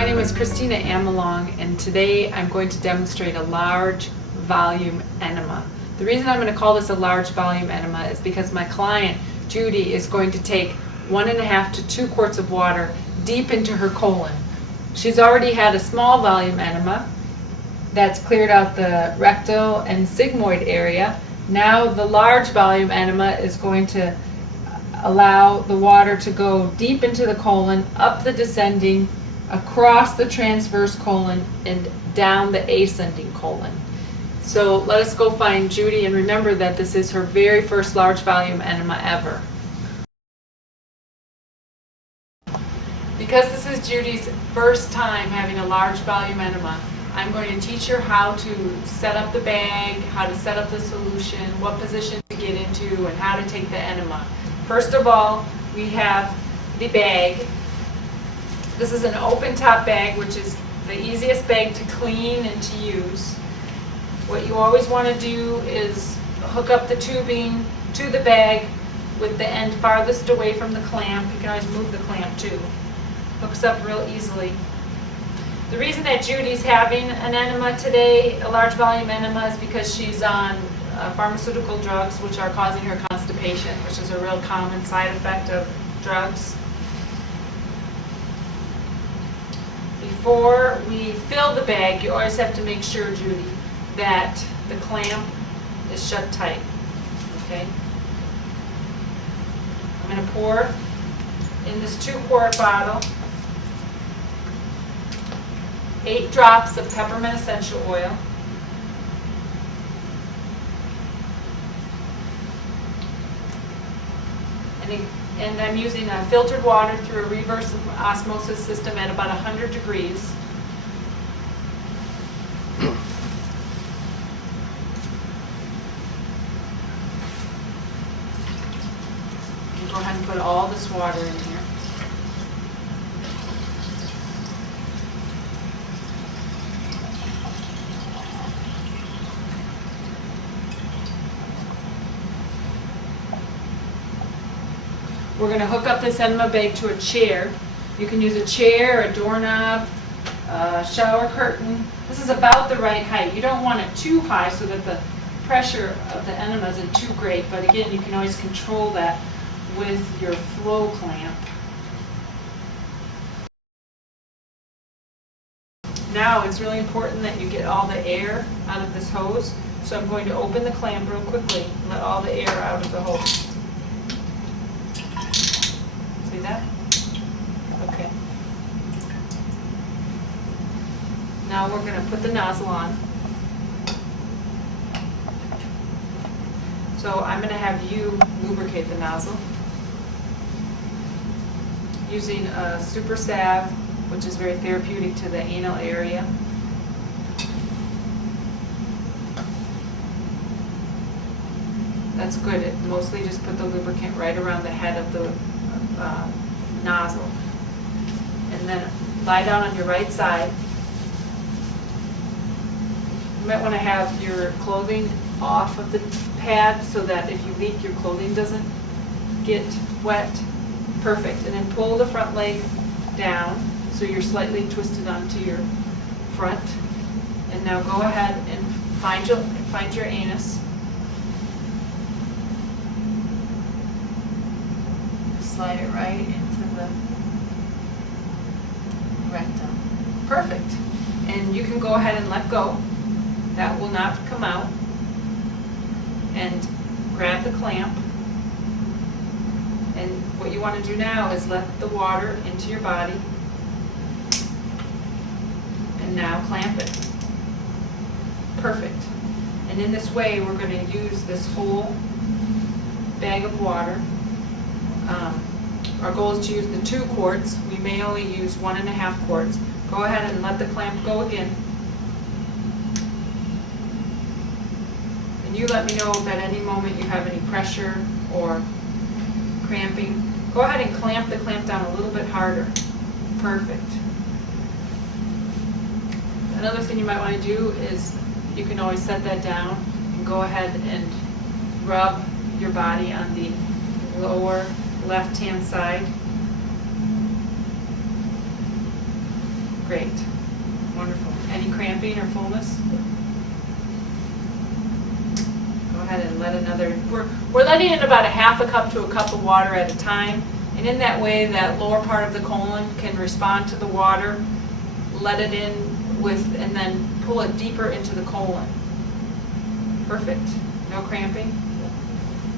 My name is Kristina Amelong, and today I'm going to demonstrate a large volume enema. The reason I'm going to call this a large volume enema is because my client, Judy, is going to take 1.5 to 2 quarts of water deep into her colon. She's already had a small volume enema that's cleared out the rectal and sigmoid area. Now the large volume enema is going to allow the water to go deep into the colon, up the descending, across the transverse colon, and down the ascending colon. So let us go find Judy, and remember that this is her very first large volume enema ever. Because this is Judy's first time having a large volume enema, I'm going to teach her how to set up the bag, how to set up the solution, what position to get into, and how to take the enema. First of all, we have the bag. This is an open top bag, which is the easiest bag to clean and to use. What you always want to do is hook up the tubing to the bag with the end farthest away from the clamp. You can always move the clamp too. Hooks up real easily. The reason that Judy's having an enema today, a large volume enema, is because she's on pharmaceutical drugs which are causing her constipation, which is a real common side effect of drugs. Before we fill the bag, you always have to make sure, Judy, that the clamp is shut tight. Okay? I'm going to pour in this 2-quart bottle 8 drops of peppermint essential oil, and I'm using filtered water through a reverse osmosis system at about 100 degrees. Go ahead and put all this water in here. We're going to hook up this enema bag to a chair. You can use a chair, a doorknob, a shower curtain. This is about the right height. You don't want it too high so that the pressure of the enema isn't too great, but again, you can always control that with your flow clamp. Now it's really important that you get all the air out of this hose, so I'm going to open the clamp real quickly and let all the air out of the hose. See that? Okay. Now we're going to put the nozzle on. So I'm going to have you lubricate the nozzle using a super salve, which is very therapeutic to the anal area. That's good. It mostly just put the lubricant right around the head of the nozzle. And then lie down on your right side. You might want to have your clothing off of the pad so that if you leak, your clothing doesn't get wet. Perfect. And then pull the front leg down so you're slightly twisted onto your front. And now go ahead and find your anus. Slide it right into the rectum. Perfect. And you can go ahead and let go. That will not come out. And grab the clamp. And what you want to do now is let the water into your body. And now clamp it. Perfect. And in this way, we're going to use this whole bag of water. Our goal is to use the 2 quarts. We may only use 1.5 quarts. Go ahead and let the clamp go again. And you let me know if at any moment you have any pressure or cramping. Go ahead and clamp the clamp down a little bit harder. Perfect. Another thing you might want to do is you can always set that down and go ahead and rub your body on the lower left-hand side. Great. Wonderful. Any cramping or fullness? Go ahead and let another, we're letting in about a half a cup to a cup of water at a time. And in that way, that lower part of the colon can respond to the water, let it in with, and then pull it deeper into the colon. Perfect. No cramping?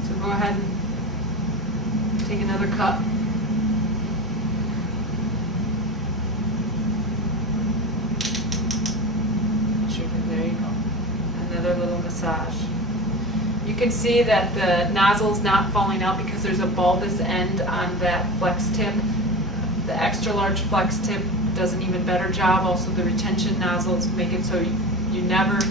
So go ahead and take another cup. There you go. Another little massage. You can see that the nozzle's not falling out because there's a bulbous end on that flex tip. The extra large flex tip does an even better job. Also, the retention nozzles make it so you never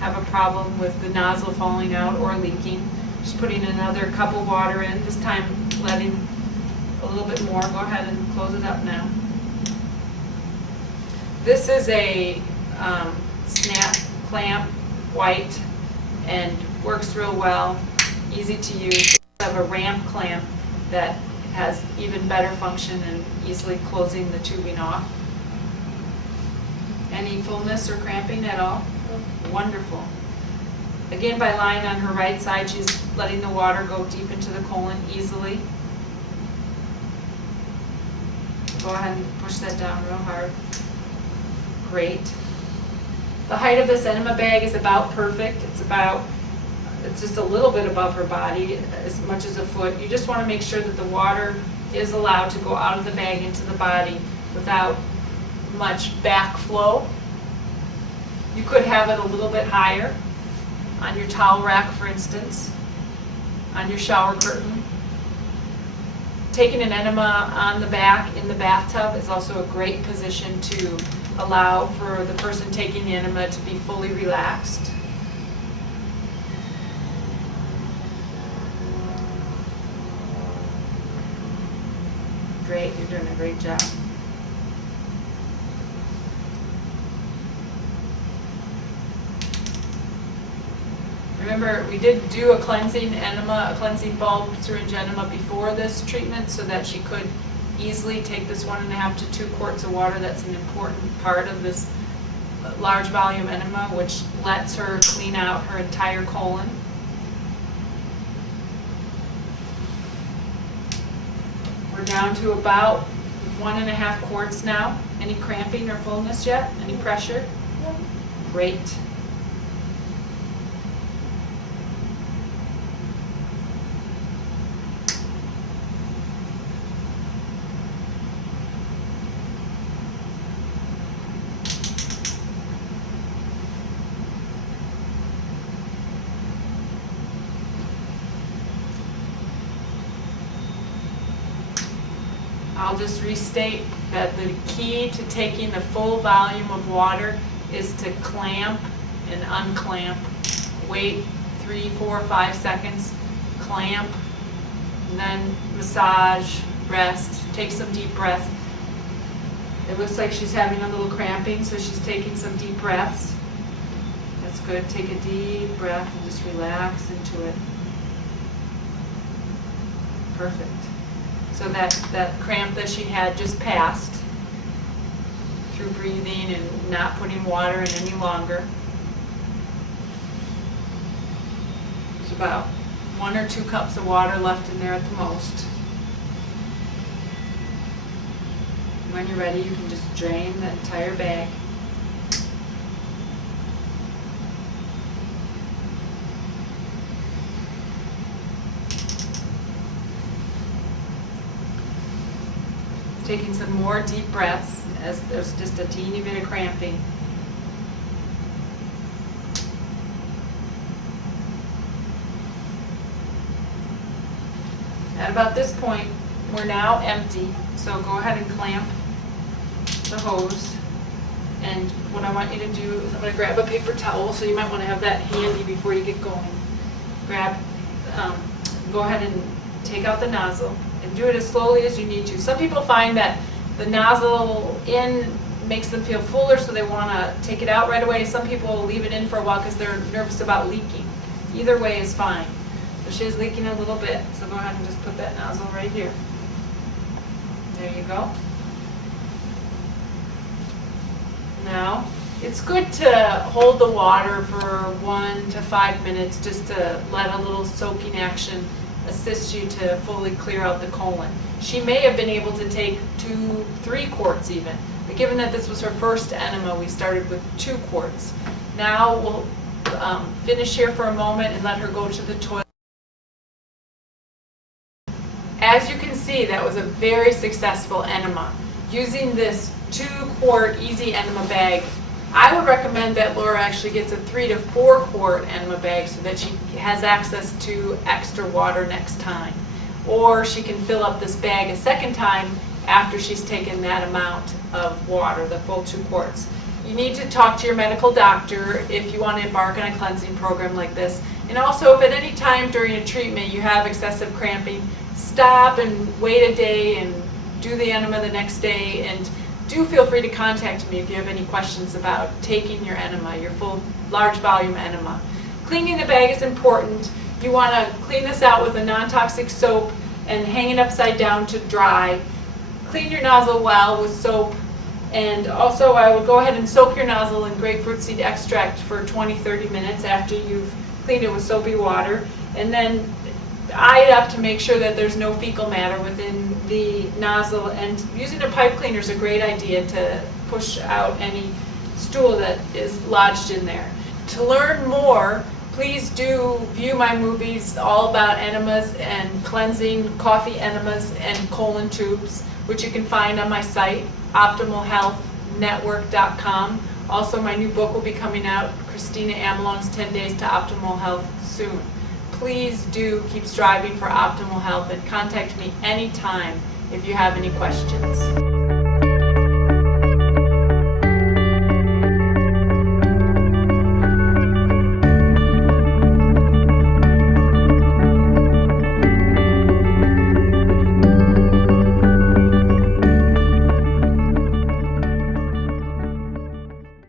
have a problem with the nozzle falling out or leaking. Just putting another cup of water in, this time letting a little bit more. Go ahead and close it up now. This is a snap clamp, white, and works real well, easy to use. We have a ramp clamp that has even better function and easily closing the tubing off. Any fullness or cramping at all? Wonderful. Again, by lying on her right side, she's letting the water go deep into the colon easily. Go ahead and push that down real hard. Great. The height of this enema bag is about perfect. It's just a little bit above her body, as much as a foot. You just want to make sure that the water is allowed to go out of the bag into the body without much backflow. You could have it a little bit higher on your towel rack, for instance, on your shower curtain. Taking an enema on the back in the bathtub is also a great position to allow for the person taking the enema to be fully relaxed. Great, you're doing a great job. Remember, we did do a cleansing enema, a cleansing bulb syringe enema before this treatment so that she could easily take this 1.5 to 2 quarts of water. That's an important part of this large volume enema, which lets her clean out her entire colon. We're down to about 1.5 quarts now. Any cramping or fullness yet? Any pressure? Great. I'll just restate that the key to taking the full volume of water is to clamp and unclamp. Wait 3, 4, 5 seconds, clamp, and then massage, rest, take some deep breaths. It looks like she's having a little cramping, so she's taking some deep breaths. That's good. Take a deep breath and just relax into it. Perfect. So that cramp that she had just passed through breathing and not putting water in any longer. There's about 1 or 2 cups of water left in there at the most. When you're ready, you can just drain the entire bag. Taking some more deep breaths as there's just a teeny bit of cramping. At about this point, we're now empty, so go ahead and clamp the hose. And what I want you to do is I'm going to grab a paper towel, so you might want to have that handy before you get going. Go ahead and take out the nozzle. And do it as slowly as you need to. Some people find that the nozzle in makes them feel fuller, so they want to take it out right away. Some people leave it in for a while because they're nervous about leaking. Either way is fine. So she is leaking a little bit, so go ahead and just put that nozzle right here. There you go. now. It's good to hold the water for 1 to 5 minutes just to let a little soaking action assist you to fully clear out the colon. She may have been able to take 2, 3 quarts even, but given that this was her first enema, we started with 2 quarts. Now we'll finish here for a moment and let her go to the toilet. As you can see, that was a very successful enema. Using this 2-quart easy enema bag, I would recommend that Laura actually gets a 3 to 4 quart enema bag so that she has access to extra water next time. Or she can fill up this bag a second time after she's taken that amount of water, the full 2 quarts. You need to talk to your medical doctor if you want to embark on a cleansing program like this. And also, if at any time during a treatment you have excessive cramping, stop and wait a day and do the enema the next day. And do feel free to contact me if you have any questions about taking your enema, your full large volume enema. Cleaning the bag is important. You want to clean this out with a non-toxic soap and hang it upside down to dry. Clean your nozzle well with soap. And also, I would go ahead and soak your nozzle in grapefruit seed extract for 20-30 minutes after you've cleaned it with soapy water. And then eye it up to make sure that there's no fecal matter within the nozzle. And using a pipe cleaner is a great idea to push out any stool that is lodged in there. To learn more, please do view my movies all about enemas and cleansing, coffee enemas and colon tubes, which you can find on my site, optimalhealthnetwork.com. Also, my new book will be coming out, Kristina Amelong's 10 Days to Optimal Health, soon. Please do keep striving for optimal health and contact me anytime if you have any questions.